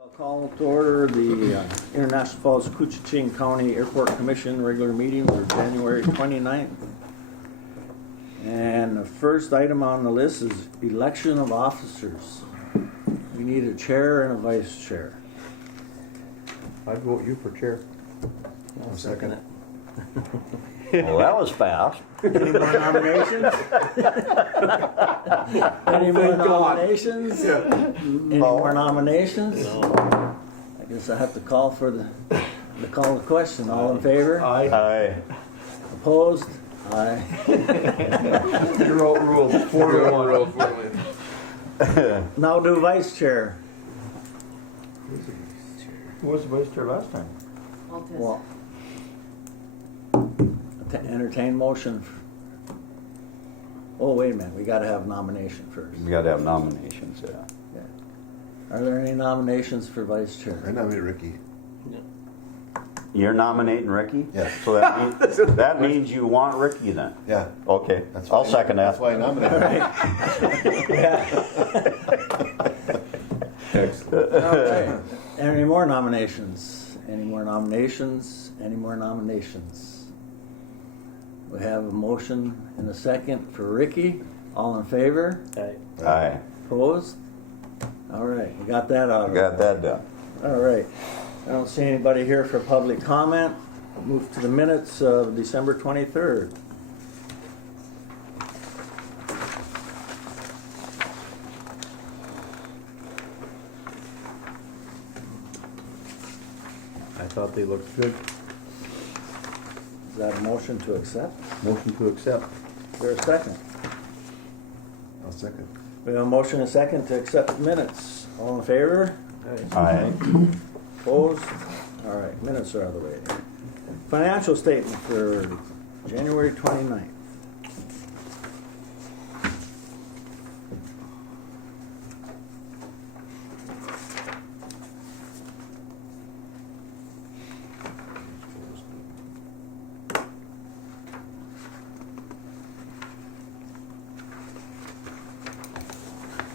I'll call to order the International Falls Koochiching County Airport Commission regular meeting for January 29th. And the first item on the list is election of officers. We need a chair and a vice chair. I'd vote you for chair. I'll second it. Well, that was fast. Any more nominations? Any more nominations? Any more nominations? I guess I have to call for the question. All in favor? Aye. Opposed? Aye. You're outruled 4-1. Now do vice chair. Who was the vice chair last time? Well, entertain motion. Oh, wait a minute. We got to have nomination first. We got to have nominations, yeah. Are there any nominations for vice chair? I nominate Ricky. You're nominating Ricky? Yeah. So that means you want Ricky then? Yeah. Okay, That's I'll why- second that. That's why I nominated him. Okay. Any more nominations? Any more nominations? Any more nominations? We have a motion and a second for Ricky. All in favor? Aye. Opposed? All right, we got that out of it. Got that done. All right. I don't see anybody here for public comment. We'll move to the minutes of December 23rd. I thought they looked good. Is that a motion to accept? Motion to accept. Is there a second? I'll second. We have a motion and a second to accept the minutes. All in favor? Aye. Opposed? All right, minutes are out of the way. Financial statement for January 29th.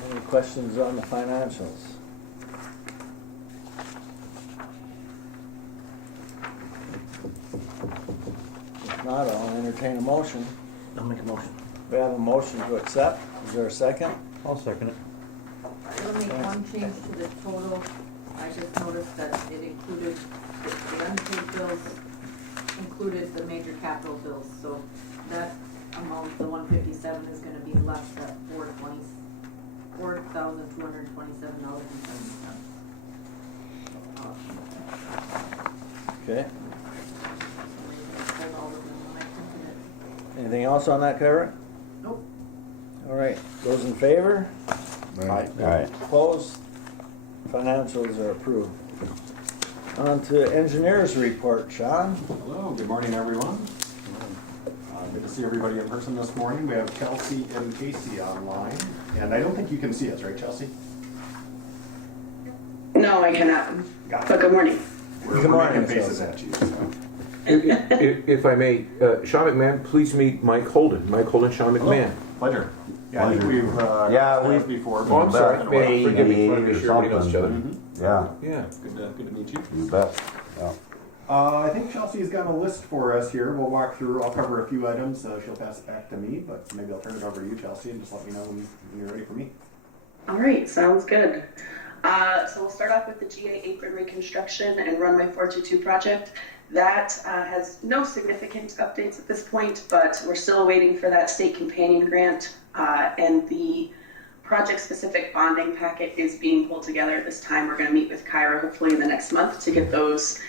Any questions on the financials? If not, I'll entertain a motion. I'll make a motion. We have a motion to accept. Is there a second? I'll second it. I'll make one change to the total. I just noticed that it included, the unpaid bills included the major capital bills, so that amount, the 157, is gonna be left at $4,227.70. Okay. Anything else on that cover? Nope. All right. Those in favor? Aye. Aye. Opposed? Financials are approved. On to engineers report, Sean. Hello, good morning, everyone. Good to see everybody in person this morning. We have Chelsea and Casey online, and I don't think you can see us, right, Chelsea? No, I cannot. Got it. But good morning. Good morning, We're making faces at you, so. If I may, Sean McMahon, please meet Mike Holden. Mike Holden, Sean McMahon. Pleasure. Yeah, I think we've, Yeah, crossed we- paths before. Oh, I'm sorry. Been a Yeah, while. forgive me. Or Make sure everybody knows each other. something. Yeah, Yeah. Good to meet you. you bet. Yeah. I think Chelsea's got a list for us here. We'll walk through, I'll cover a few items, she'll pass it back to me, but maybe I'll turn it over to you, Chelsea, and just let me know when you're ready for me. All right, sounds good. So we'll start off with the GA apron reconstruction and runway 422 project. That has no significant updates at this point, but we're still waiting for that state companion grant, and the project-specific bonding packet is being pulled together at this time. We're going to meet with Kyra hopefully in the next month to get those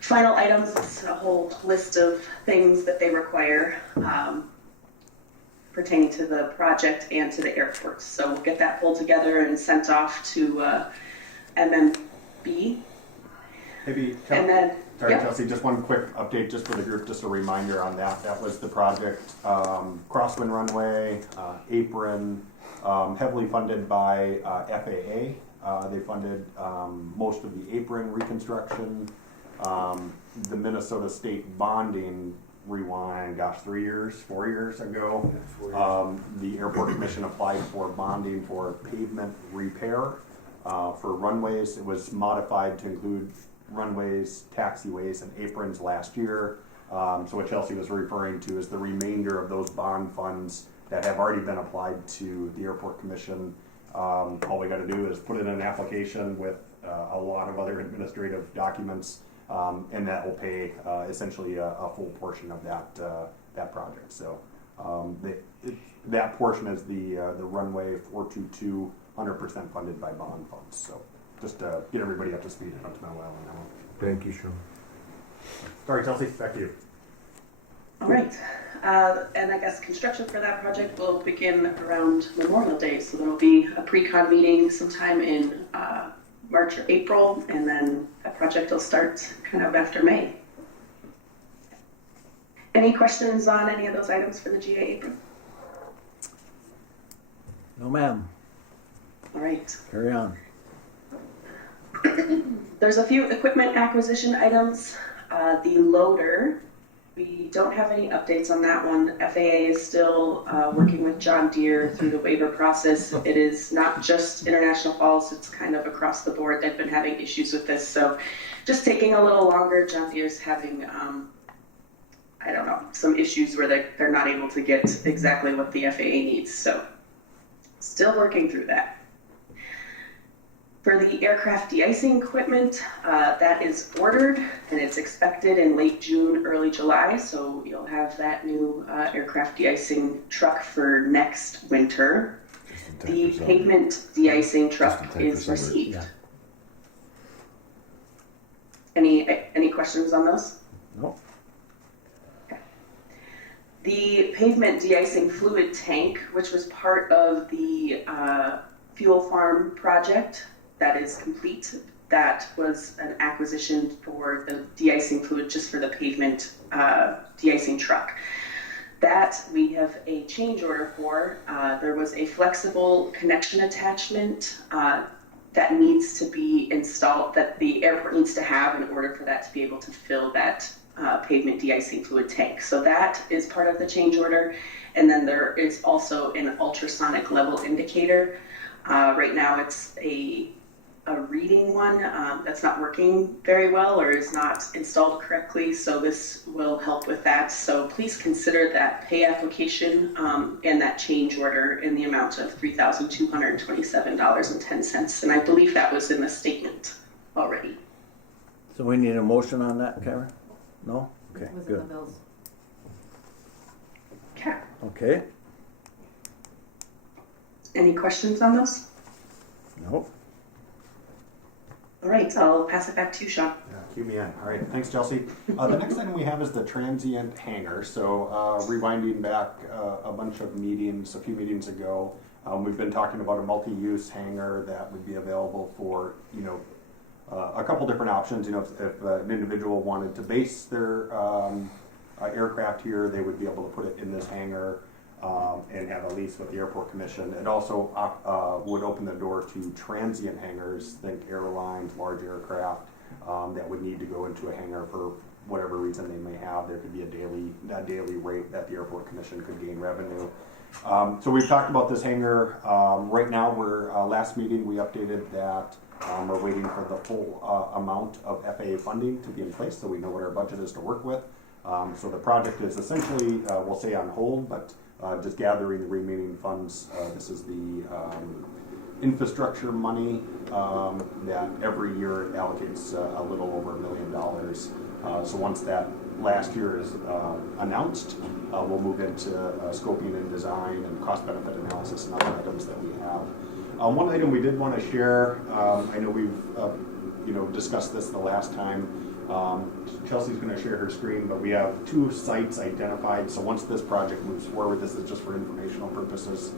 final items. It's a whole list of things that they require pertaining to the project and to the airport. So we'll get that pulled together and sent off to MMB. Maybe, And then, sorry, yep. Chelsea, just one quick update just for the group, just a reminder on that. That was the project, crosswind runway, apron, heavily funded by FAA. They funded most of the apron reconstruction. The Minnesota State bonding rewind, 4 years ago, the Airport Commission applied for bonding for pavement repair. For runways, it was modified to include runways, taxiways, and aprons last year. So what Chelsea was referring to is the remainder of those bond funds that have already been applied to the Airport Commission. All we got to do is put in an application with a lot of other administrative documents, and that will pay essentially a full portion of that project. So that portion is the runway 422, 100% funded by bond funds. So just to get everybody up to speed, it took me a while on that one. Thank you, Sean. Sorry, Chelsea, back to you. All right. And I guess construction for that project will begin around Memorial Day. So there will be a pre-con meeting sometime in March or April, and then that project will start kind of after May. Any questions on any of those items for the GA apron? No, ma'am. All right. Carry on. There's a few equipment acquisition items. The loader, we don't have any updates on that one. FAA is still working with John Deere through the waiver process. It is not just International Falls, it's kind of across the board. They've been having issues with this, so just taking a little longer. John Deere's having, I don't know, some issues where they're not able to get exactly what the FAA needs, so still working through that. For the aircraft de-icing equipment, that is ordered and it's expected in late June, early July. So you'll have that new aircraft de-icing truck for next winter. The pavement de-icing truck is received. Yeah. Any questions on those? No. Okay. The pavement de-icing fluid tank, which was part of the fuel farm project, that is complete. That was an acquisition for the de-icing fluid just for the pavement de-icing truck. That we have a change order for. There was a flexible connection attachment that needs to be installed, that the airport needs to have in order for that to be able to fill that pavement de-icing fluid tank. So that is part of the change order. And then there is also an ultrasonic level indicator. Right now it's a reading one that's not working very well or is not installed correctly, so this will help with that. So please consider that pay application and that change order in the amount of $3,227.10, and I believe that was in the statement already. So we need a motion on that, Karen? No? Okay, It was in the good. mills. Okay. Okay. Any questions on those? Nope. All right, I'll pass it back to you, Sean. Yeah, cue me in. All right, thanks, Chelsea. The next item we have is the transient hangar. So rewinding back a bunch of meetings, a few meetings ago, we've been talking about a multi-use hangar that would be available for, a couple different options. If an individual wanted to base their aircraft here, they would be able to put it in this hangar and have a lease with the Airport Commission. It also would open the door to transient hangars, think airlines, large aircraft that would need to go into a hangar for whatever reason they may have. There could be a daily rate that the Airport Commission could gain revenue. So we've talked about this hangar. Right now, last meeting we updated that. We're waiting for the full amount of FAA funding to be in place so we know what our budget is to work with. So the project is essentially, we'll say on hold, but just gathering the remaining funds. This is the infrastructure money that every year allocates a little over $1 million. So once that last year is announced, we'll move into scoping and design and cost-benefit analysis and other items that we have. One item we did want to share, I know we've discussed this the last time. Chelsea's going to share her screen, but we have 2 sites identified. So once this project moves forward, this is just for informational purposes.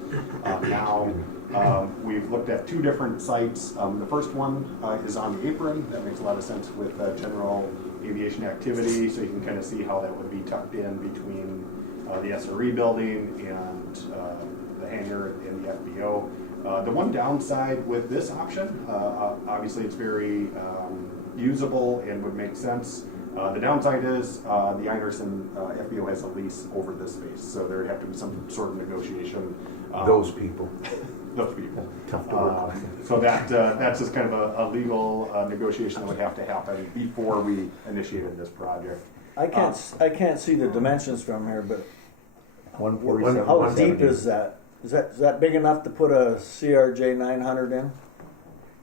Now we've looked at 2 different sites. The first one is on the apron. That makes a lot of sense with general aviation activity. So you can kind of see how that would be tucked in between the SRE building and the hangar and the FBO. The one downside with this option, obviously it's very usable and would make sense. The downside is the Einerson FBO has a lease over this space, so there would have to be some sort of negotiation. Those people. Those people. Tough to work with. So that's just kind of a legal negotiation that would have to happen before we initiated this project. I can't see the dimensions from here, but 147. how deep is that? Is that big enough to put a CRJ 900 in?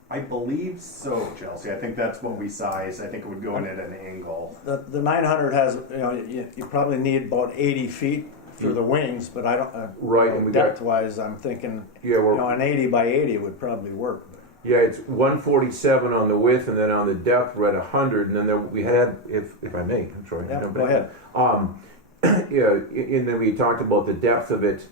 I believe so, Chelsea. I think that's what we size. I think it would go in at an angle. The 900 has, you probably need about 80 feet for the wings, but I don't, Right, and we got- depth-wise, I'm thinking, Yeah, we're- an 80 by 80 would probably work. Yeah, it's 147 on the width, and then on the depth we're at 100, and then we had, if I may, I'm sorry. Yeah, No, go ahead. Yeah, and then we talked about the depth of it,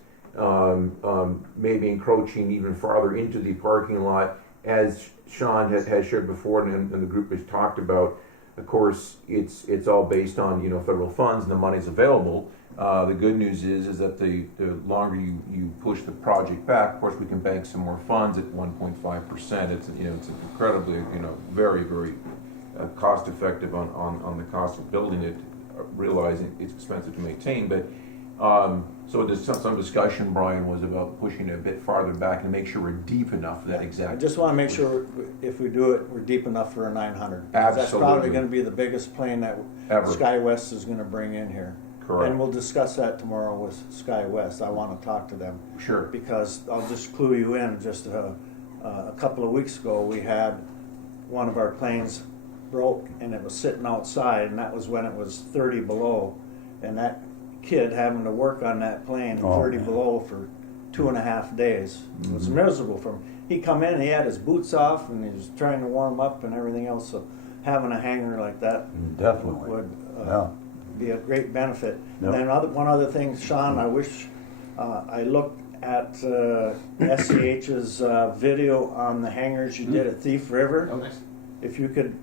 maybe encroaching even farther into the parking lot, as Sean has shared before, and the group has talked about. Of course, it's all based on federal funds, and the money's available. The good news is that the longer you push the project back, of course, we can bank some more funds at 1.5%. It's incredibly very very cost effective on the cost of building it. Realizing it's expensive to maintain, but so there's some discussion, Brian, was about pushing it a bit farther back and make sure we're deep enough for that I exact. just want to make sure if we do it, we're deep enough for a 900. That's probably Absolutely. going to be the biggest plane that Ever. SkyWest is going to bring in here. Correct. And we'll discuss that tomorrow with SkyWest. I want to talk to them. Sure. Because I'll just clue you in, just a couple of weeks ago, we had one of our planes broke and it was sitting outside, and that was when it was 30 below, and that kid having to work on that plane 30 below for 2.5 days. It was miserable for him. He come in, he had his boots off, and he was trying to warm up and everything else, so having a hangar like that Definitely. would Yeah. be a great benefit. Yep. And then one other thing, Sean, I wish I looked at SCH's video on the hangars you did at Thief River. Oh, nice. If you could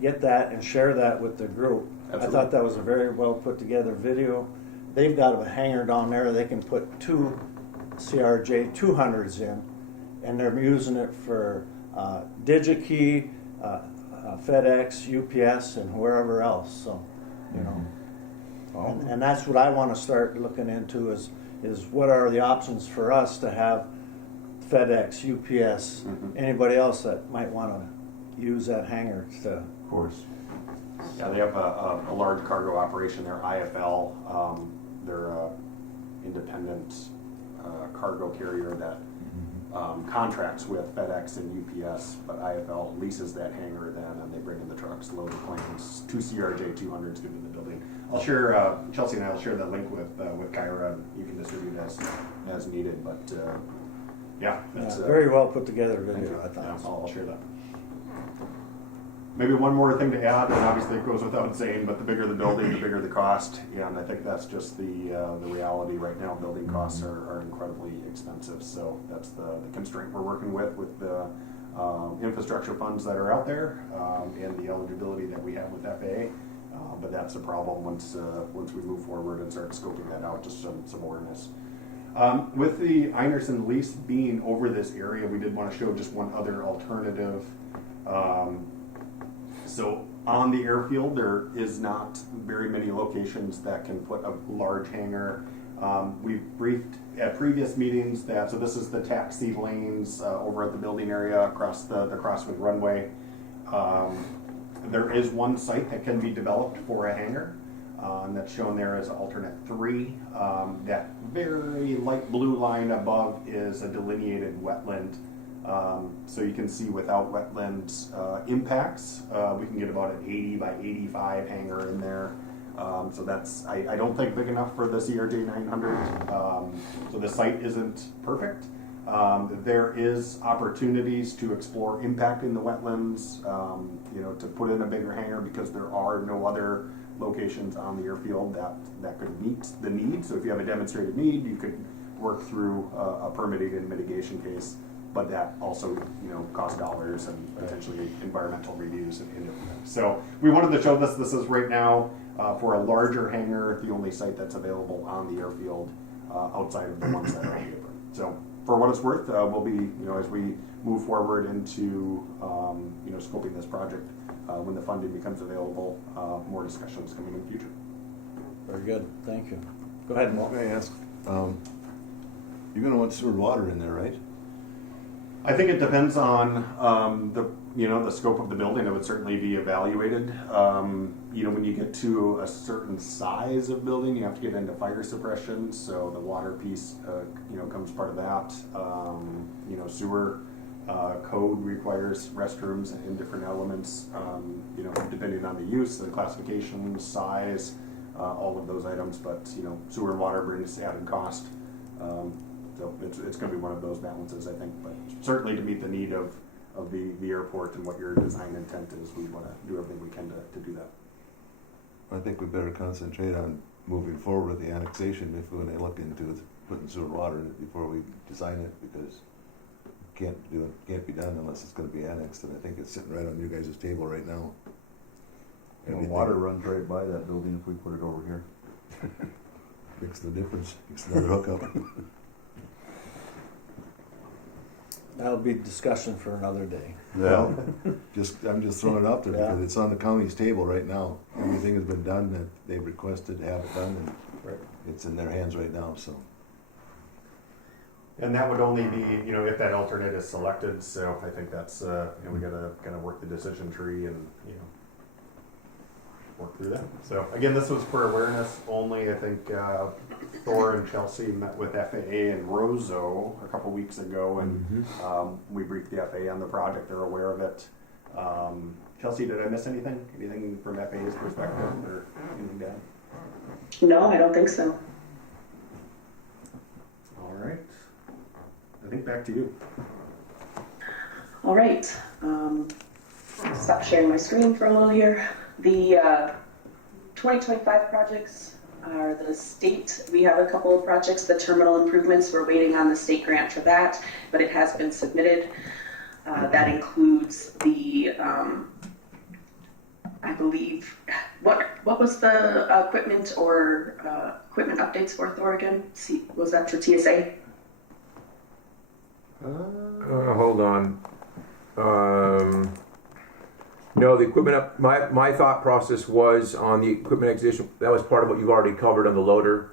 get that and share that with the group. Absolutely. I thought that was a very well put together video. They've got a hangar down there, they can put 2 CRJ 200s in, and they're using it for DigiKey, FedEx, UPS, and wherever else, so, And that's what I want to start looking into is what are the options for us to have FedEx, UPS, anybody else that might want to use that hangar to. Of course. Yeah, they have a large cargo operation there, IFL. They're a independent cargo carrier that contracts with FedEx and UPS, but IFL leases that hangar then, and they bring in the trucks, load the planes, 2 CRJ 200s into the building. I'll share, Chelsea and I will share that link with Kyra, and you can distribute as needed, but yeah. It's Very well put together thank video, you. I thought. Yeah, I'll share that. Maybe one more thing to add, and obviously it goes without saying, but the bigger the building, the bigger the cost. Yeah, and I think that's just the reality right now. Building costs are incredibly expensive, so that's the constraint we're working with the infrastructure funds that are out there and the eligibility that we have with FAA. But that's a problem once we move forward and start scoping that out, just some awareness. With the Einerson lease being over this area, we did want to show just one other alternative. So on the airfield, there is not very many locations that can put a large hangar. We've briefed at previous meetings so this is the taxi lanes over at the building area across the crosswind runway. There is one site that can be developed for a hangar, and that's shown there as alternate 3. That very light blue line above is a delineated wetland. So you can see without wetland impacts, we can get about an 80 by 85 hangar in there. So that's, I don't think big enough for the CRJ 900. So the site isn't perfect. There is opportunities to explore impacting the wetlands, to put in a bigger hangar because there are no other locations on the airfield that could meet the need. So if you have a demonstrated need, you could work through a permitting and mitigation case. But that also, costs dollars and potentially environmental reviews and everything. So we wanted to show this. This is right now for a larger hangar, the only site that's available on the airfield outside of the ones that are on the apron. So for what it's worth, we'll be, as we move forward into, scoping this project, when the funding becomes available, more discussions coming in the future. Very good, thank you. Go ahead, Walt. May I ask, you're gonna want sewer water in there, right? I think it depends on the scope of the building. It would certainly be evaluated. When you get to a certain size of building, you have to get into fire suppression. So the water piece, comes part of that. Sewer code requires restrooms in different elements. Depending on the use, the classification, size, all of those items. But sewer and water brings added cost. So it's going to be one of those balances, I think. But certainly to meet the need of the airport and what your design intent is, we want to do everything we can to do that. I think we better concentrate on moving forward with the annexation if we're gonna look into putting sewer and water in it before we design it, because it can't be done unless it's gonna be annexed, and I think it's sitting right on you guys' table right now. Water runs right by that building if we put it over here. Makes the difference, makes another hookup. That'll be discussion for another day. Yeah. I'm just throwing it out there Yeah. because it's on the county's table right now. Everything has been done that they've requested to have it done, and Right. it's in their hands right now, so. And that would only be, if that alternate is selected. So I think that's, we got to kind of work the decision tree and, work through that. So again, this was for awareness only. I think Thor and Chelsea met with FAA and Roseau a couple weeks ago, and we briefed the FAA on the project. They're aware of it. Chelsea, did I miss anything? Anything from FAA's perspective or anything to add? No, I don't think so. All right. I think back to you. All right. Stop sharing my screen for a little here. The 2025 projects are the state. We have a couple of projects, the terminal improvements. We're waiting on the state grant for that, but it has been submitted. That includes the, I believe, what was the equipment or equipment updates for Thor again? Was that for TSA? Hold on. No, the equipment up. My thought process was on the equipment acquisition. That was part of what you've already covered on the loader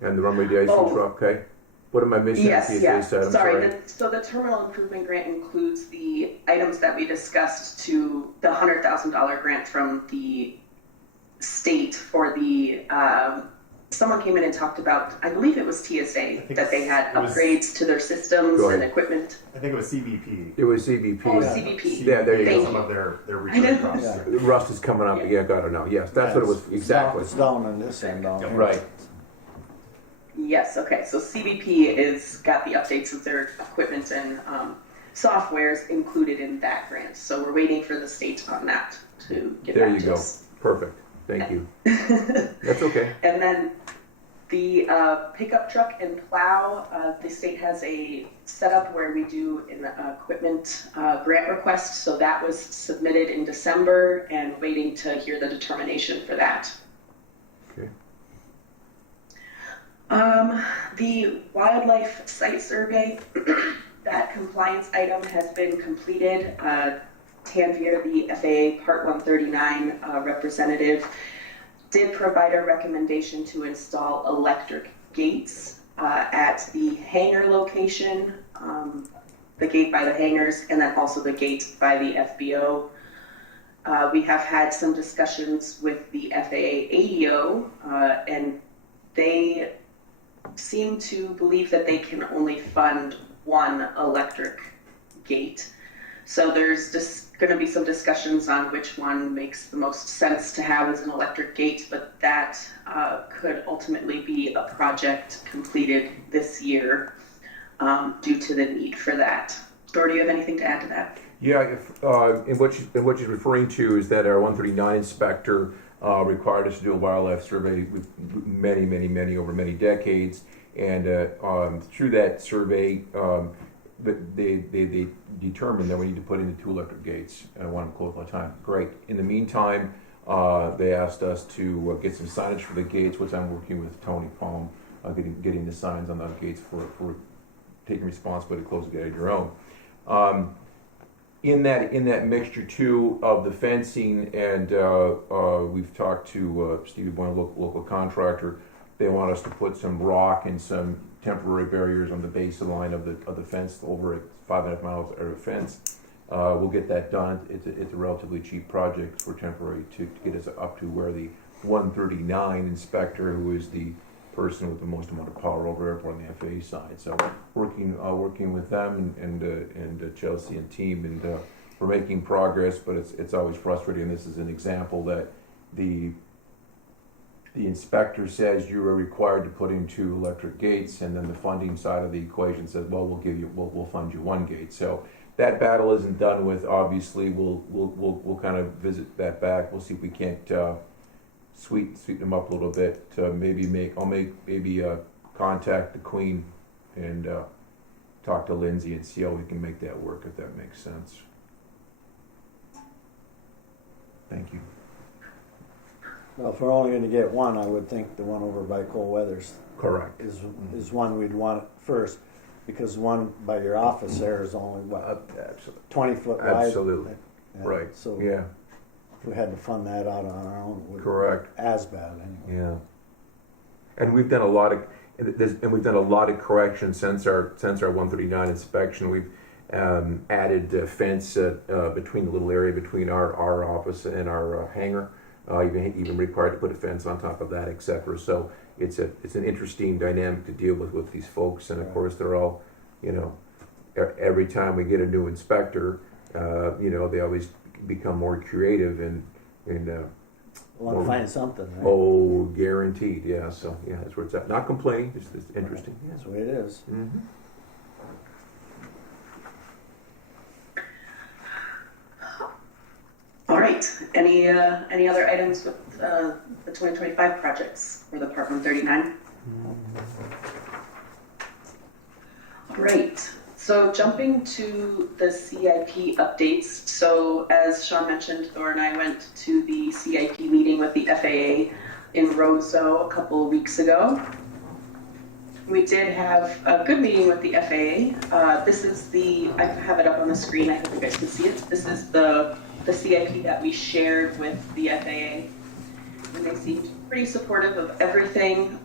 and the runway de-icing truck. Okay. What am I missing? Yes, TSA yeah. side? I'm Sorry. So the terminal improvement grant includes the items that we discussed to the $100,000 grant from the state for the. Someone came in and talked about, I believe it was TSA, that they had upgrades to their systems and equipment. I think it was CBP. It was CBP. Oh, CBP. Yeah, there you Thank go. Some of their return costs. Yeah. Rust is coming up. Yeah, got it now. Yes, that's what it was. Exactly. It's down on this end down here. Right. Yes, okay. So CBP is got the updates of their equipment and softwares included in that grant. So we're waiting for the state on that to get There back you to go. us. Perfect. Thank you. That's okay. And then the pickup truck and plow, the state has a setup where we do an equipment grant request. So that was submitted in December and waiting to hear the determination for that. Okay. The wildlife site survey, that compliance item has been completed. Tanvir, the FAA Part 139 representative, did provide a recommendation to install electric gates at the hangar location, the gate by the hangars, and then also the gate by the FBO. We have had some discussions with the FAA ADO, and they seem to believe that they can only fund one electric gate. So there's just going to be some discussions on which one makes the most sense to have as an electric gate, but that could ultimately be a project completed this year due to the need for that. Thor, do you have anything to add to that? Yeah, and what she's referring to is that our 139 inspector required us to do a wildlife survey with many over many decades, and through that survey, they determined that we need to put in the 2 electric gates, and I want them closed all the time. Great. In the meantime, they asked us to get some signage for the gates, which I'm working with Tony Palm, getting the signs on those gates for taking responsibility to close the gate on your own. In that mixture too of the fencing, and we've talked to Stevie Boyne, local contractor. They want us to put some rock and some temporary barriers on the base of the line of the fence over at 5.5 miles of fence. We'll get that done. It's a relatively cheap project for temporary to get us up to where the 139 inspector, who is the person with the most amount of power over airport on the FAA side. So working with them and Chelsea and team, and we're making progress, but it's always frustrating. This is an example that the inspector says you are required to put in 2 electric gates, and then the funding side of the equation says, well, we'll fund you 1 gate. So that battle isn't done with. Obviously, we'll kind of visit that back. We'll see if we can't sweeten them up a little bit. I'll contact the Queen and talk to Lindsay and see how we can make that work, if that makes sense. Thank you. Well, if we're only gonna get one, I would think the one over by Cole Weathers Correct. is one we'd want first, because one by your office there is only, what, Absolutely. 20 foot wide? Absolutely. Yeah, Right. So Yeah. if we had to fund that out on our own, it wouldn't Correct. be as bad anyway. Yeah. And we've done a lot of corrections since our 139 inspection. We've added a fence between the little area between our office and our hangar. Even required to put a fence on top of that, etc. So it's an interesting dynamic to deal with these folks, and of course they're all, every time we get a new inspector, they always become more creative and Want to find something, right? oh, guaranteed, yeah. So yeah, that's where it's at. Not complaining, it's interesting. Yeah. That's the way it is. Mm-hmm. All right. Any other items with the 2025 projects for the Part 139? All right. So jumping to the CIP updates. So as Sean mentioned, Thor and I went to the CIP meeting with the FAA in Roseau a couple of weeks ago. We did have a good meeting with the FAA. This is I have it up on the screen. I hope you guys can see it. This is the CIP that we shared with the FAA. And they seemed pretty supportive of everything.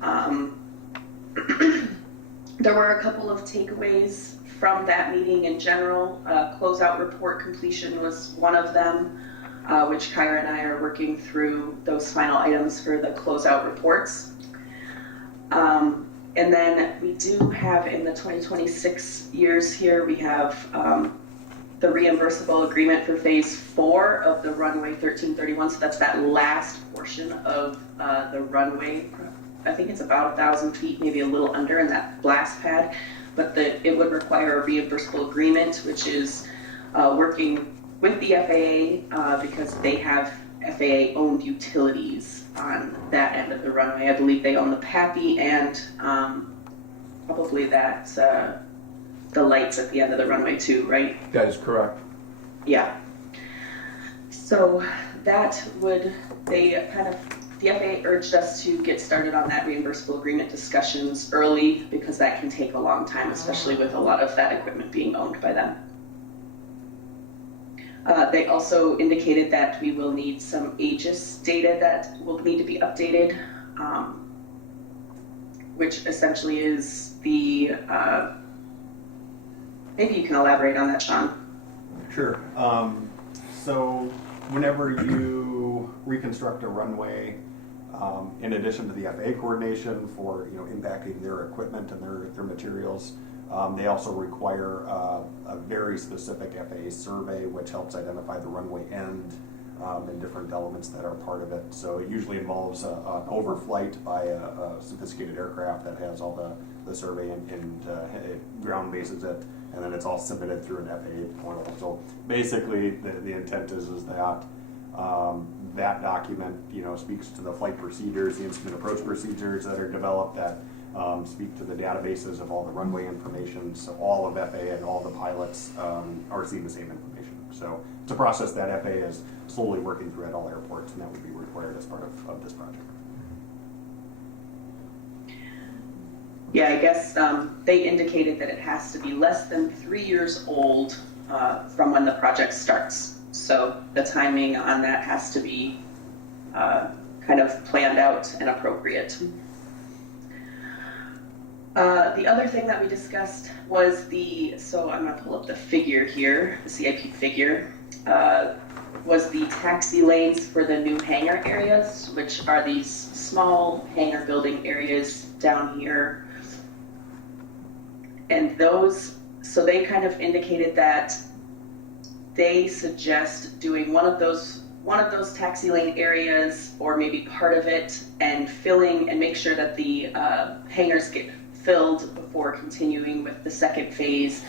There were a couple of takeaways from that meeting in general. Closeout report completion was one of them, which Kyra and I are working through those final items for the closeout reports. And then we do have in the 2026 years here, we have the reimbursable agreement for phase 4 of the runway 1331. So that's that last portion of the runway. I think it's about 1,000 feet, maybe a little under in that blast pad. But it would require a reimbursable agreement, which is working with the FAA because they have FAA-owned utilities on that end of the runway. I believe they own the PAPI and probably the lights at the end of the runway too, right? That is correct. Yeah. So that the FAA urged us to get started on that reimbursable agreement discussions early because that can take a long time, especially with a lot of that equipment being owned by them. They also indicated that we will need some AGIS data that will need to be updated, which essentially is maybe you can elaborate on that, Sean. Sure. So whenever you reconstruct a runway, in addition to the FAA coordination for impacting their equipment and their materials, they also require a very specific FAA survey, which helps identify the runway end and different elements that are part of it. So it usually involves an overflight by a sophisticated aircraft that has all the survey and ground bases it, and then it's all submitted through an FAA portal. So basically, the intent is that that document, speaks to the flight procedures, the instrument approach procedures that are developed that speak to the databases of all the runway information. So all of FAA and all the pilots are seeing the same information. So it's a process that FAA is slowly working through at all airports, and that would be required as part of this project. Yeah, I guess they indicated that it has to be less than 3 years old from when the project starts. So the timing on that has to be kind of planned out and appropriate. The other thing that we discussed was so I'm gonna pull up the figure here, the CIP figure, was the taxi lanes for the new hangar areas, which are these small hangar building areas down here. And so they kind of indicated that they suggest doing one of those taxi lane areas, or maybe part of it, and filling and make sure that the hangars get filled before continuing with the second phase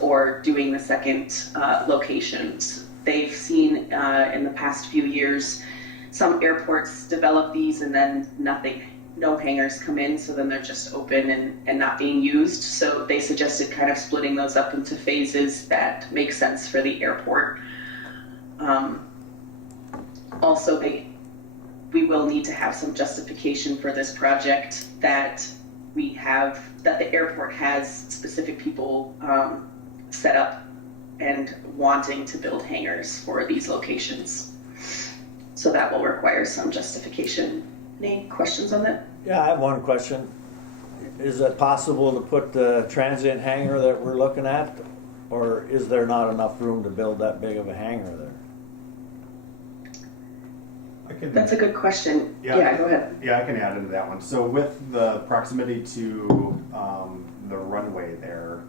or doing the second locations. They've seen in the past few years some airports develop these and then no hangars come in, so then they're just open and not being used. So they suggested kind of splitting those up into phases that make sense for the airport. Also, we will need to have some justification for this project that the airport has specific people set up and wanting to build hangars for these locations. So that will require some justification. Any questions on that? Yeah, I have one question. Is it possible to put the transient hangar that we're looking at, or is there not enough room to build that big of a hangar there? That's a good question. Yeah, go ahead. Yeah, I can add into that one. So with the proximity to the runway there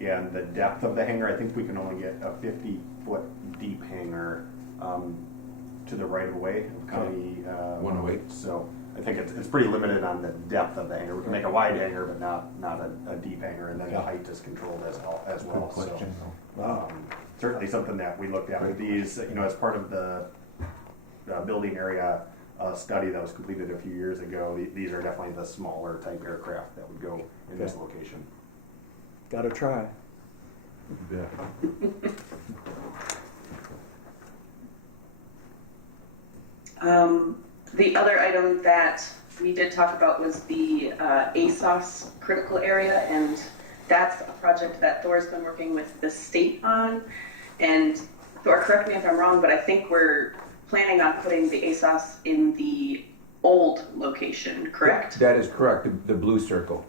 and the depth of the hangar, I think we can only get a 50-foot deep hangar to the right of way of County 108. So I think it's pretty limited on the depth of the hangar. We can make a wide hangar, but not a deep hangar, and then the height is controlled as well. Good question. So certainly something that we looked at with these, as part of the building area study that was completed a few years ago. These are definitely the smaller type aircraft that would go in this location. Gotta try. Yeah. The other item that we did talk about was the ASOS critical area, and that's a project that Thor's been working with the state on. And Thor, correct me if I'm wrong, but I think we're planning on putting the ASOS in the old location, correct? That is correct, the blue circle.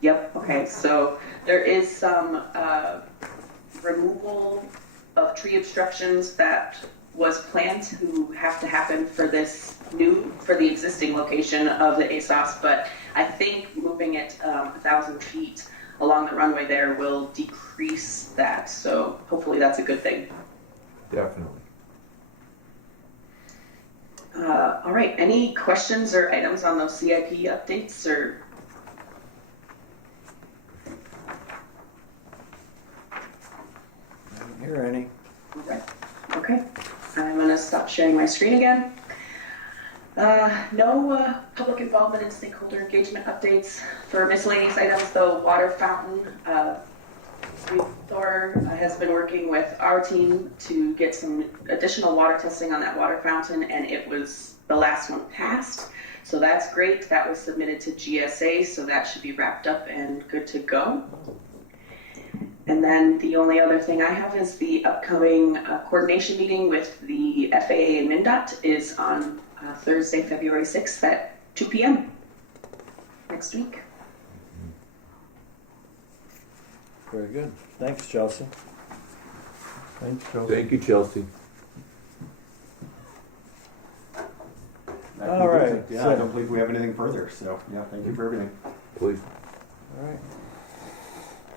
Yep, okay, so there is some removal of tree obstructions that was planned to have to happen for the existing location of the ASOS, but I think moving it 1,000 feet along the runway there will decrease that, so hopefully that's a good thing. Definitely. All right, any questions or items on those CIP updates, or? I don't hear any. Okay, I'm gonna stop sharing my screen again. No public involvement and stakeholder engagement updates for miscellaneous items, though. Water fountain. Thor has been working with our team to get some additional water testing on that water fountain, and the last one passed. So that's great. That was submitted to GSA, so that should be wrapped up and good to go. And then the only other thing I have is the upcoming coordination meeting with the FAA and MnDOT is on Thursday, February 6th at 2 p.m. next week. Very good. Thanks, Chelsea. Thanks, Chelsea. Thank you, Chelsea. That All concludes right, it. Yeah, so- I don't believe we have anything further. So yeah, thank you for everything. Please. All right.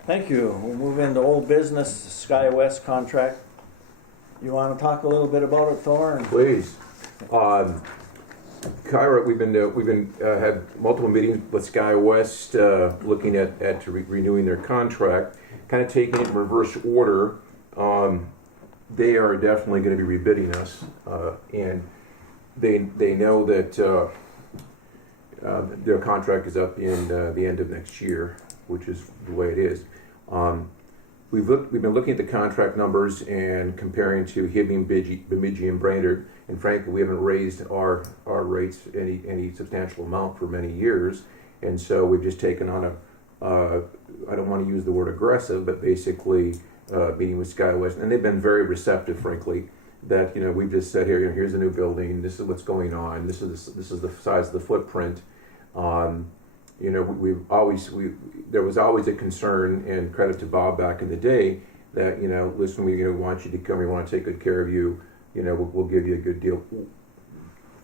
Thank you. We'll move into old business, SkyWest contract. You want to talk a little bit about it, Thor? Please. Kyra, we've been had multiple meetings with SkyWest, looking at renewing their contract. Kind of taking it in reverse order. They are definitely going to be rebidding us, and they know that their contract is up in the end of next year, which is the way it is. We've been looking at the contract numbers and comparing to Hibbing, Bemidji, and Brainerd, and frankly, we haven't raised our rates any substantial amount for many years, and so we've just taken on I don't want to use the word aggressive, but basically meeting with SkyWest, and they've been very receptive, frankly. That we've just said here, here's a new building, this is what's going on, this is the size of the footprint. you know, there was always a concern, and credit to Bob back in the day, that, you know, listen, we want you to come, we want to take good care of you, you know, we'll give you a good deal.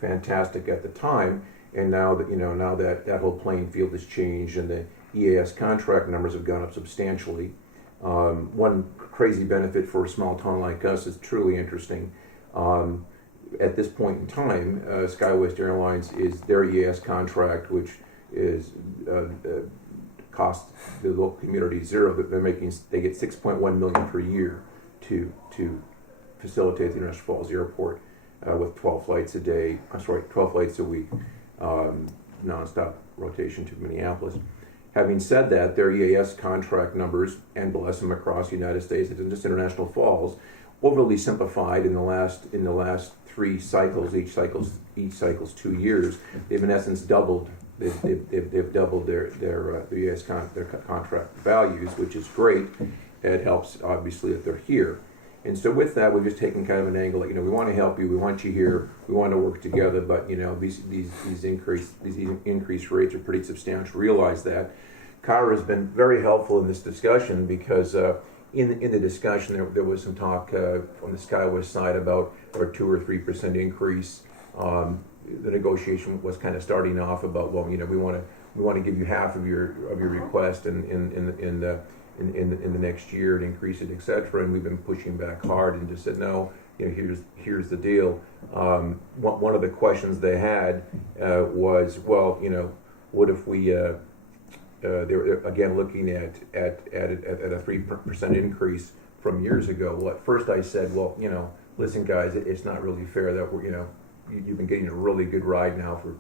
Fantastic at the time, and now that, you know, now that whole playing field has changed and the EAS contract numbers have gone up substantially. One crazy benefit for a small town like us is truly interesting. At this point in time, SkyWest Airlines is their EAS contract, which is cost the local community zero. That they get 6.1 million per year to facilitate the International Falls Airport with 12 flights a day. 12 flights a week, nonstop rotation to Minneapolis. Having said that, their EAS contract numbers, and bless them, across the United States and just International Falls, overly simplified in the last 3 cycles. Each cycle's 2 years. They've in essence doubled. They've doubled their EAS their contract values, which is great. It helps obviously if they're here. And so with that, we've just taken kind of an angle, like, you know, we want to help you, we want you here, we want to work together, but, you know, these increased rates are pretty substantial. Realize that. Kyra has been very helpful in this discussion because in the discussion there was some talk on the SkyWest side about a 2 or 3% increase. The negotiation was kind of starting off about, well, you know, we want to give you half of your request in the next year and increase it, etc. And we've been pushing back hard and just said, no, you know, here's the deal. One of the questions they had was, well, you know, what if we they were again looking at a 3% increase from years ago. Well, at first I said, well, you know, listen, guys, it's not really fair that we're, you know, you've been getting a really good ride now for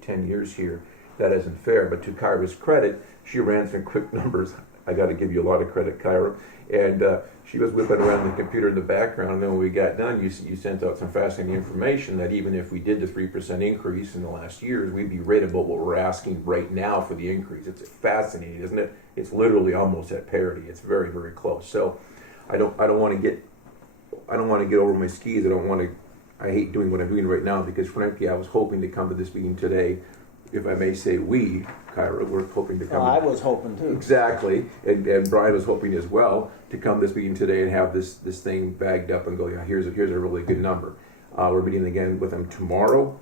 10 years here. That isn't fair. But to Kyra's credit, she ran some quick numbers. I got to give you a lot of credit, Kyra. And she was whipping around the computer in the background. And then when we got done, you sent out some fascinating information that even if we did the 3% increase in the last years, we'd be right about what we're asking right now for the increase. It's fascinating, isn't it? It's literally almost at parity. It's very, very close. So I don't want to get over my skis. I hate doing what I'm doing right now because frankly, I was hoping to come to this meeting today. If I may say we, Kyra, we're hoping to come. I was hoping too. Exactly, and Brian was hoping as well to come this meeting today and have this thing bagged up and go, yeah, here's a really good number. We're meeting again with them tomorrow.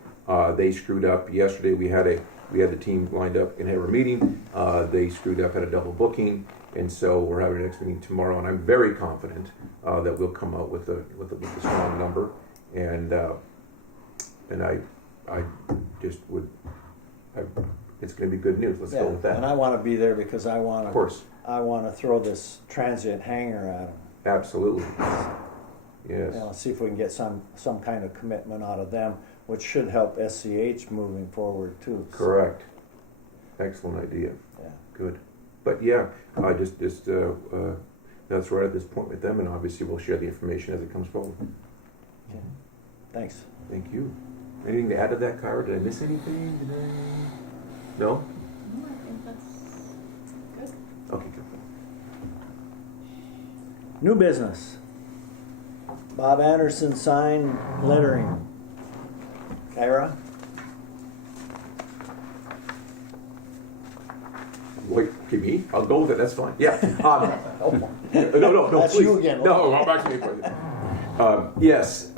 They screwed up yesterday. We had the team lined up and had a meeting. They screwed up, had a double booking, and so we're having the next meeting tomorrow. And I'm very confident that we'll come out with a strong number. And I just would. It's going to be good news. Let's go with that. And I want to be there because I want to. Of course. I want to throw this transient hanger at them. Absolutely. Yes. You know, see if we can get some kind of commitment out of them, which should help SCH moving forward too. Correct. Excellent idea. Yeah. Good. But yeah, I just that's right at this point with them, and obviously we'll share the information as it comes forward. Okay. Thanks. Thank you. Anything to add to that, Kyra? Did I miss anything? No? No, I think that's good. Okay, good. New business. Bob Anderson sign lettering. Kyra? Wait, okay, me? I'll go with it. That's fine. Yeah. No. That's please. you again. No, I'm back to me for this. Yes.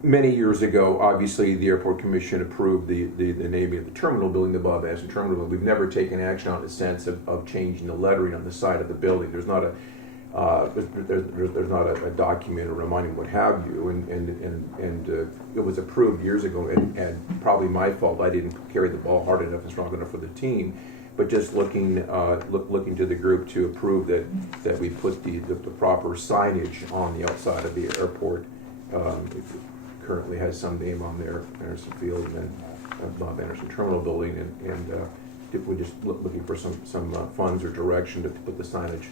Many years ago, obviously, the Airport Commission approved the naming of the terminal building, the Bob Anderson Terminal Building. We've never taken action on the sense of changing the lettering on the side of the building. There's not a document or reminding what have you, and it was approved years ago, and probably my fault. I didn't carry the ball hard enough and strong enough for the team. But just looking to the group to approve that we put the proper signage on the outside of the airport. It currently has some name on there, Anderson Field, and then Bob Anderson Terminal Building, and we're just looking for some funds or direction to put the signage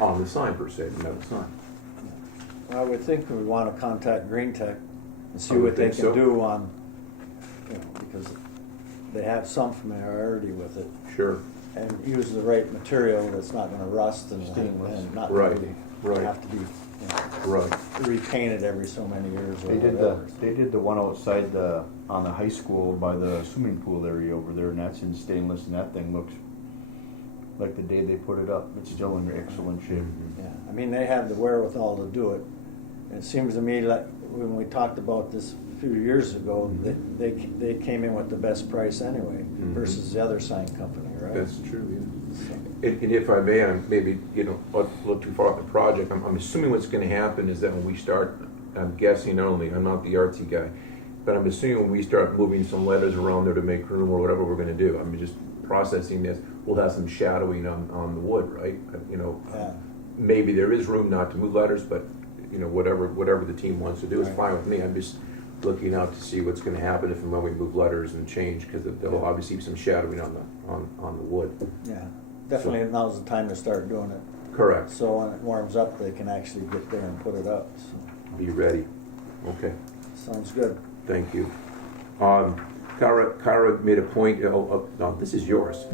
on the sign per se, the metal sign. Well, I would think we want to contact Green Tech and see I would what they think can so. do on, because they have some familiarity with it, Sure. and use the right material that's not going to rust and not Right, really right. have to be. Right. repaint it every so many years or They did whatever. they did the one outside on the high school by the swimming pool area over there, and that's in stainless, and that thing looks like the day they put it up. It's still in excellent shape. Yeah, I mean, they have the wherewithal to do it. And it seems to me like when we talked about this a few years ago, that they came in with the best price anyway versus the other sign company, right? That's true, yeah. So, And if I may, I'm maybe, look too far at the project, I'm assuming what's gonna happen is that when we start, I'm guessing only, I'm not the artsy guy, but I'm assuming when we start moving some letters around there to make room or whatever we're gonna do, I'm just processing this, we'll have some shadowing on the wood, right? yeah. Maybe there is room not to move letters, but, whatever the team wants to do is Right. fine with me. I'm just looking out to see what's gonna happen if and when we move letters and change, because there'll obviously be some shadowing on the wood. Yeah, definitely now's the time to start doing it. Correct. So when it warms up, they can actually get there and put it up. So, Be ready. Okay. sounds good. Thank you. Kara made a point, no, this is yours.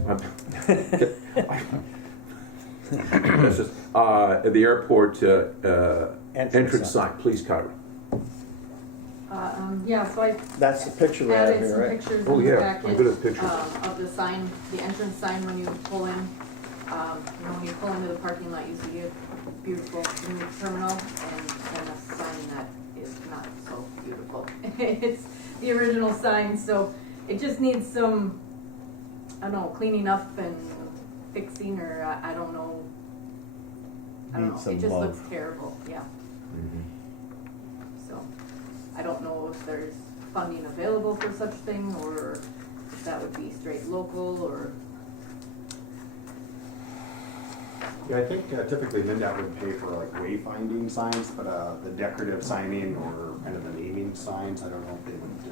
That's just, at the airport, entrance sign, please, Kara. Yeah, so I That's the picture we have added here, some right? pictures Oh, in the yeah, packet. I'm good at pictures. Of the sign, the entrance sign when you pull in. When you pull into the parking lot, you see a beautiful new terminal and then a sign that is not so beautiful. It's the original sign, so it just needs some, I don't know, cleaning up and fixing, or I don't know. I don't Needs know, it some just love. looks terrible, yeah. So, I don't know if there's funding available for such thing, or if that would be straight local, or, Yeah, I think typically MinDOT would pay for like wayfinding signs, but the decorative signing or kind of the naming signs, I don't know if they would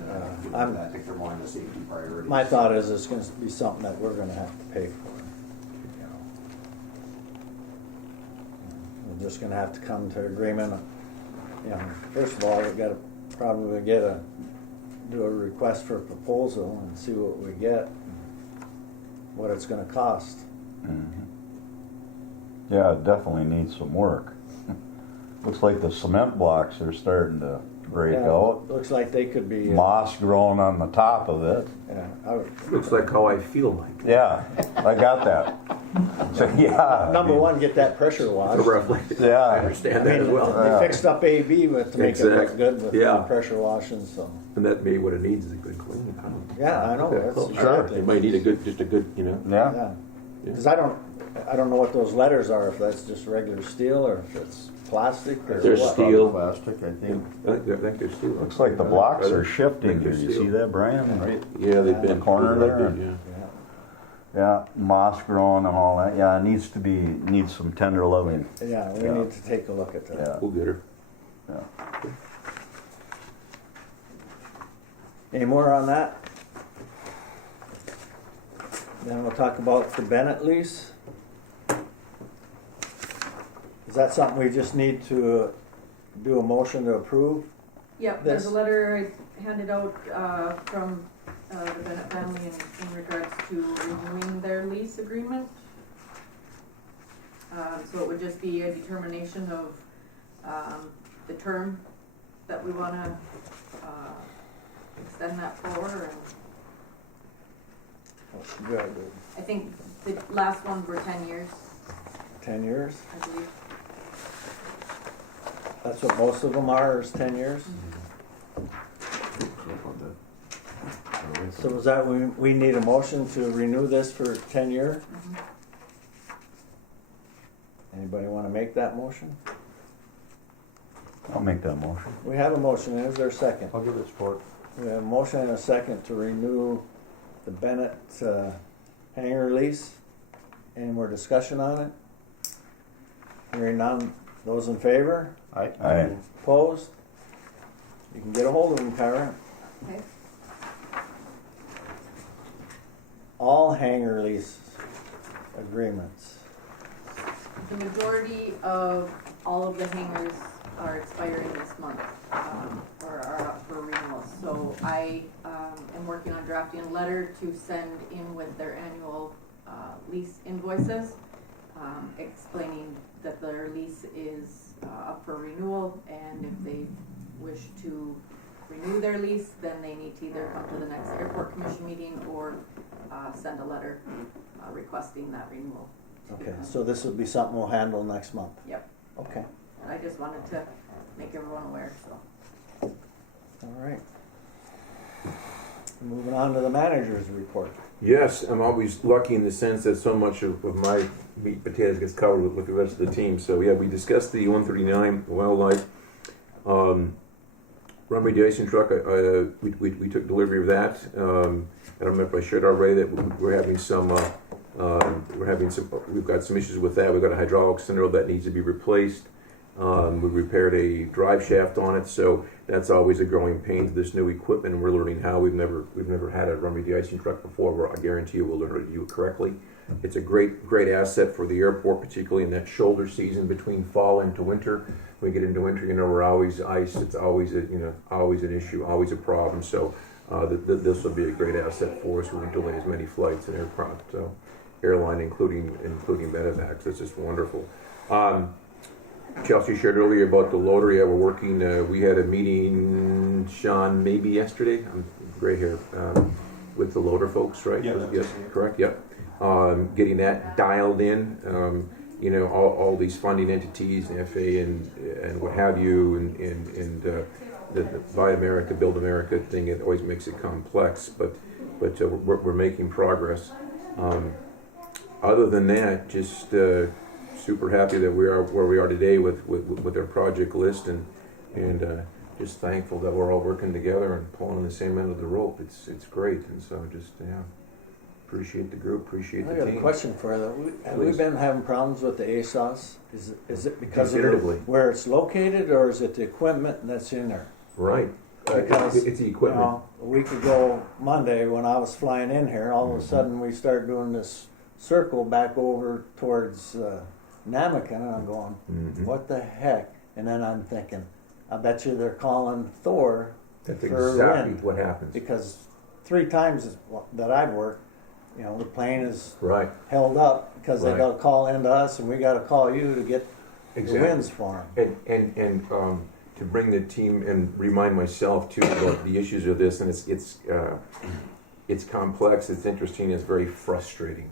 give them that. I think they're more on the safety priorities. My thought is it's gonna be something that we're gonna have to pay for. You know. We're just gonna have to come to agreement. You know, first of all, we gotta probably do a request for a proposal and see what we get, what it's gonna cost. Yeah, it definitely needs some work. Looks like the cement blocks are starting to break Yeah, out. looks like they could be. Moss growing on the top of it. Yeah, Looks like how I feel like. Yeah, I got that. So, yeah. I number mean, one, get that pressure washed. Roughly. Yeah. I understand that as well. They fixed up AB to make it look Exact- good with yeah. pressure washing, so. And that may what it needs is a good clean. Yeah, I know, that's Sure. exactly. It might need just a good, Yeah. Yeah, because I don't know what those letters are, if that's just regular steel or if it's plastic or They're what. steel. Plastic, I think. I think they're still. Looks like the blocks are shifting here. You see that, Brian? Right. Yeah, they've been. The corner there. Yeah. Yeah. Yeah, moss growing and all that. Yeah, it needs some tender loving. Yeah, we Yeah. need to take a look at that. Yeah. We'll get her. Yeah. Any more on that? Then we'll talk about the Bennett lease. Is that something we just need to do a motion to approve? yeah, there's a This- letter I handed out, from, the Bennett family in regards to renewing their lease agreement. So it would just be a determination of, the term that we wanna, extend that for, and Good. I think the last ones were 10 years, 10 years? I believe. That's what most of them are, is 10 years? So is that, we need a motion to renew this for 10 year? Anybody want to make that motion? I'll make that motion. We have a motion, is there a second? I'll give it support. We have a motion and a second to renew the Bennett hangar lease. Any more discussion on it? Hearing none, those in favor? Aye. Opposed? You can get a hold of them, Kyra. Okay. All hangar lease agreements. The majority of all of the hangars are expiring this month, or are up for renewal. So I am working on drafting a letter to send in with their annual lease invoices, explaining that their lease is up for renewal, and if they wish to renew their lease, then they need to either come to the next airport commission meeting or send a letter requesting that renewal. Okay, so this will be something we'll handle next month. Yep. Okay, And I just wanted to make everyone aware, so. all right. Moving on to the manager's report. Yes, I'm always lucky in the sense that so much of my meat and potatoes gets covered with the rest of the team. So yeah, we discussed the 139 wildlife runway de-icing truck. We took delivery of that. I don't remember if I shared already that we're having some. We've got some issues with that. We've got a hydraulic cylinder that needs to be replaced. We repaired a drive shaft on it, so that's always a growing pain to this new equipment. And we're learning how. We've never had a runway de-icing truck before. Where I guarantee you we'll learn how to do it correctly. It's a great asset for the airport, particularly in that shoulder season between fall into winter. When we get into winter, we're always ice. It's always always an issue, always a problem. So this will be a great asset for us. We can delay as many flights and aircraft, airline, including medevacs. It's just wonderful. Chelsea shared earlier about the loader. Yeah, we're working. We had a meeting, Sean, maybe yesterday. I'm gray hair with the loader folks, right? Yeah, Yes, correct. Yep. Getting that dialed in. All these funding entities, FA and what have you, and the Buy America, Build America thing. It always makes it complex, but we're making progress. Other than that, just super happy that we are where we are today with our project list, and just thankful that we're all working together and pulling on the same end of the rope. It's great, and so just appreciate the group, appreciate I the got team. a question for you. Have we Please. been having problems with the ASOS? Is it because of Considerably. where it's located, or is it the equipment that's in there? Right. Because, It's the equipment. A week ago Monday, when I was flying in here, all of a sudden we started doing this circle back over towards Namakan, and I'm going, Mhm. what the heck? And then I'm thinking, I bet you they're calling Thor That's for exactly wind. what happens. Because 3 times that I've worked, the plane is Right. held up because they Right. got to call into us, and we got to call you to get Exactly. the winds for them. And to bring the team and remind myself too about the issues of this, and it's complex, it's interesting, it's very frustrating.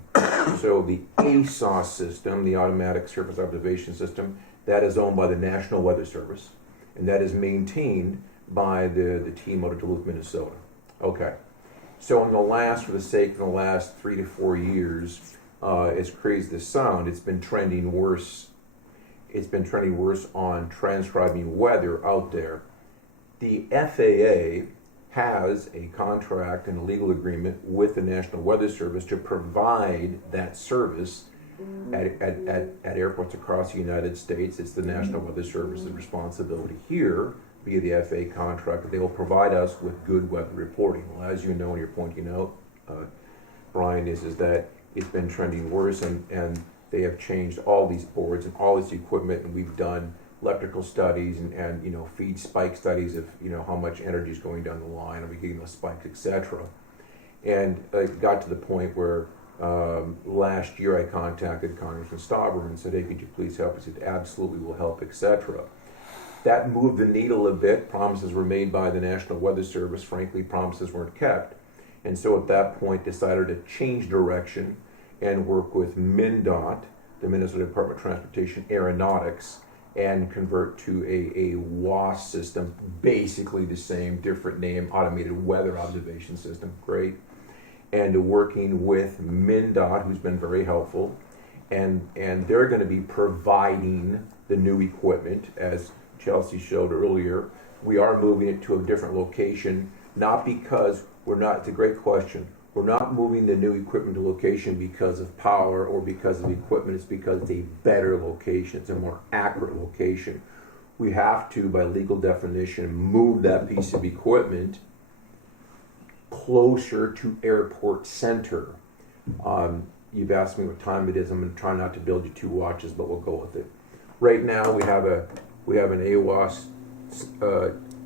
So the ASOS system, the Automatic Surface Observation System, that is owned by the National Weather Service, and that is maintained by the team out of Duluth, Minnesota. Okay. So for the sake of the last 3 to 4 years, as crazy as this sound, it's been trending worse. It's been trending worse on transcribing weather out there. The FAA has a contract and a legal agreement with the National Weather Service to provide that service at airports across the United States. It's the National Weather Service's responsibility here, via the FAA contract, that they will provide us with good weather reporting. Well, as you know, and you're pointing out, Brian, is that it's been trending worse, and they have changed all these boards and all this equipment, and we've done electrical studies and feed spike studies of how much energy is going down the line, are we getting those spikes, etc. And it got to the point where last year I contacted Congressman Stauber and said, hey, could you please help? He said, absolutely, will help, etc. That moved the needle a bit. Promises were made by the National Weather Service. Frankly, promises weren't kept. And so at that point decided to change direction and work with MnDOT, the Minnesota Department of Transportation Aeronautics, and convert to a WAS system, basically the same, different name, Automated Weather Observation System, great. And working with MnDOT, who's been very helpful, and they're going to be providing the new equipment, as Chelsea showed earlier. We are moving it to a different location, not because it's a great question. We're not moving the new equipment to location because of power or because of equipment. It's because it's a better location. It's a more accurate location. We have to, by legal definition, move that piece of equipment closer to airport center. You've asked me what time it is. I'm going to try not to build you 2 watches, but we'll go with it. Right now, we have an AWAS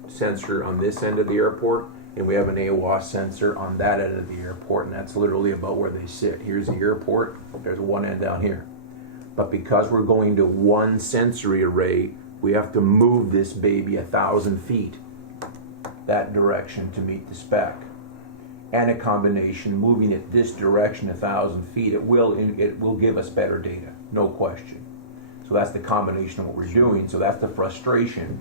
sensor on this end of the airport, and we have an AWAS sensor on that end of the airport, and that's literally about where they sit. Here's the airport. There's one end down here. But because we're going to one sensory array, we have to move this baby 1,000 feet that direction to meet the spec. And a combination, moving it this direction 1,000 feet, it will give us better data, no question. So that's the combination of what we're doing. So that's the frustration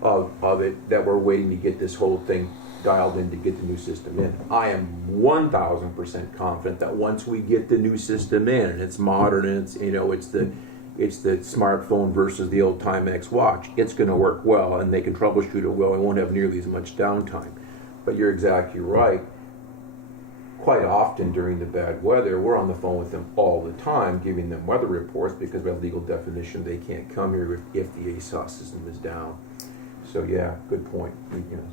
of it, that we're waiting to get this whole thing dialed in to get the new system in. I am 1,000% confident that once we get the new system in, and it's modern, and it's the smartphone versus the old Timex watch, it's going to work well, and they can troubleshoot it well. We won't have nearly as much downtime. But you're exactly right. Quite often during the bad weather, we're on the phone with them all the time, giving them weather reports, because by legal definition they can't come here if the ASOS system is down. So yeah, good point.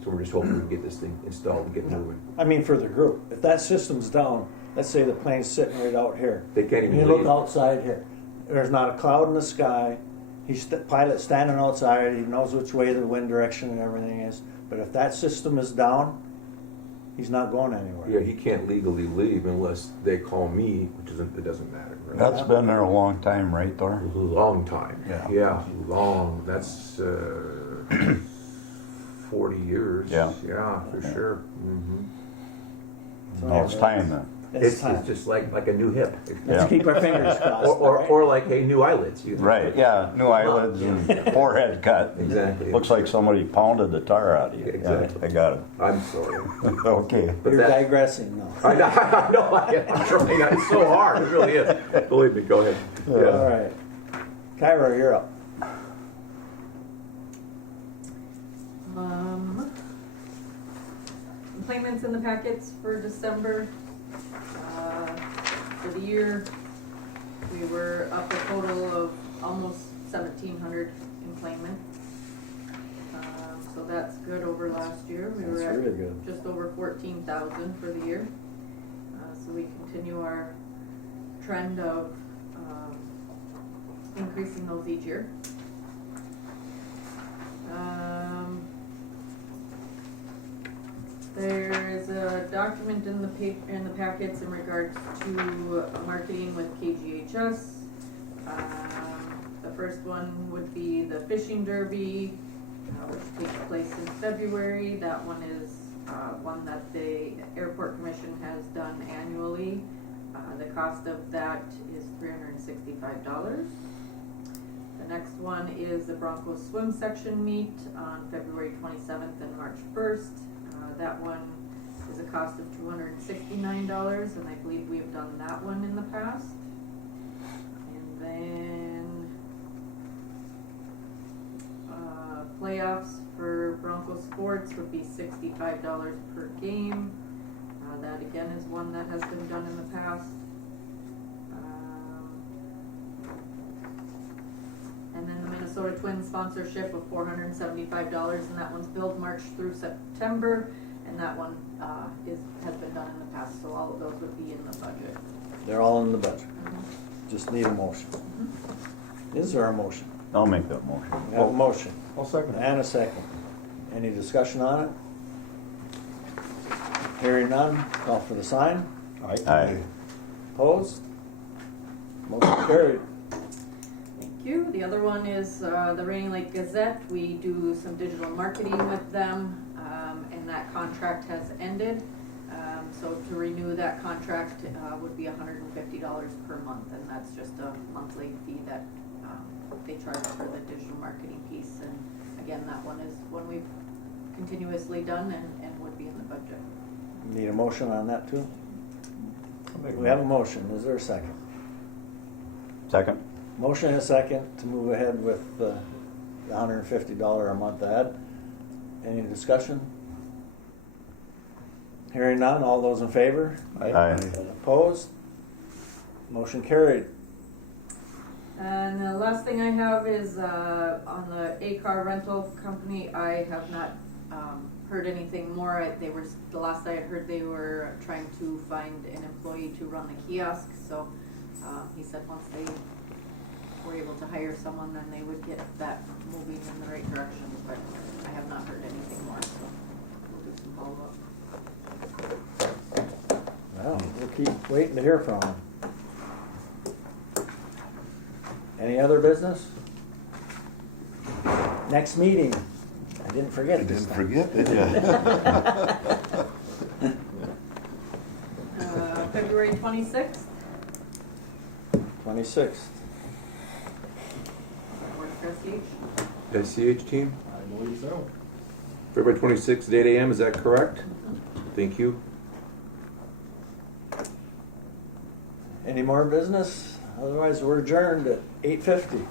So we're just hoping we can get this thing installed and get moving. I mean, for the group, if that system's down, let's say the plane's sitting right out here. They can't even You look leave. outside here. There's not a cloud in the sky. He's the pilot standing outside. He knows which way the wind direction and everything is. But if that system is down, he's not going anywhere. Yeah, he can't legally leave unless they call me, it doesn't matter. Right? That's been there a long time, right, Thor? A long time. Yeah. Long. That's 40 years. Yeah. For sure. Mm-hmm. No, it's time then. It's time. It's just like a new hip. Let's keep our fingers crossed. Or like new eyelids. Right, yeah, new eyelids and forehead cut. Exactly. Looks like somebody pounded the tar out of you. Exactly. Yeah, I got it. I'm sorry. Okay. But You're that- digressing now. I know. I'm trying. It's so hard. It really is. Believe me. Go ahead. All right. Kyra, you're up. Employments in the packets for December. For the year, we were up a total of almost 1,700 employment. So that's good over last year. We That's were at really good. just over 14,000 for the year. So we continue our trend of increasing those each year. There is a document in the packets in regards to marketing with KGHS. The first one would be the fishing derby, which takes place in February. That one is one that the airport commission has done annually. The cost of that is $365. The next one is the Broncos swim section meet on February 27th and March 1st. That one is a cost of $269, and I believe we have done that one in the past. And then playoffs for Broncos sports would be $65 per game. That again is one that has been done in the past. And then the Minnesota Twins sponsorship of $475, and that one's billed March through September, and that one has been done in the past, so all of those would be in the budget. They're all in the budget. Just need a motion. Is there a motion? I'll make that motion. We have a motion. I'll second it. And a second. Any discussion on it? Hearing none, call for the sign. Aye. Opposed? Motion carried. Thank you. The other one is the Rainy Lake Gazette. We do some digital marketing with them, and that contract has ended. So to renew that contract would be $150 per month, and that's just a monthly fee that they charge for the digital marketing piece. And again, that one is one we've continuously done and would be in the budget. Need a motion on that too? We have a motion. Is there a second? Second? Motion and a second to move ahead with the $150 a month ad. Any discussion? Hearing none, all those in favor? Aye. Opposed? Motion carried. And the last thing I have is on the A-car rental company. I have not heard anything more. The last I had heard, they were trying to find an employee to run the kiosk. So he said once they were able to hire someone, then they would get that moving in the right direction. But I have not heard anything more, so we'll do some follow-up. Well, we'll keep waiting to hear from them. Any other business? Next meeting. I didn't forget I this didn't time. forget, did you? February 26th. 26th. Work for SH. SCH team? I believe so. February 26th at 8 a.m., is that correct? Thank you. Any more business? Otherwise, we're adjourned at 8:50.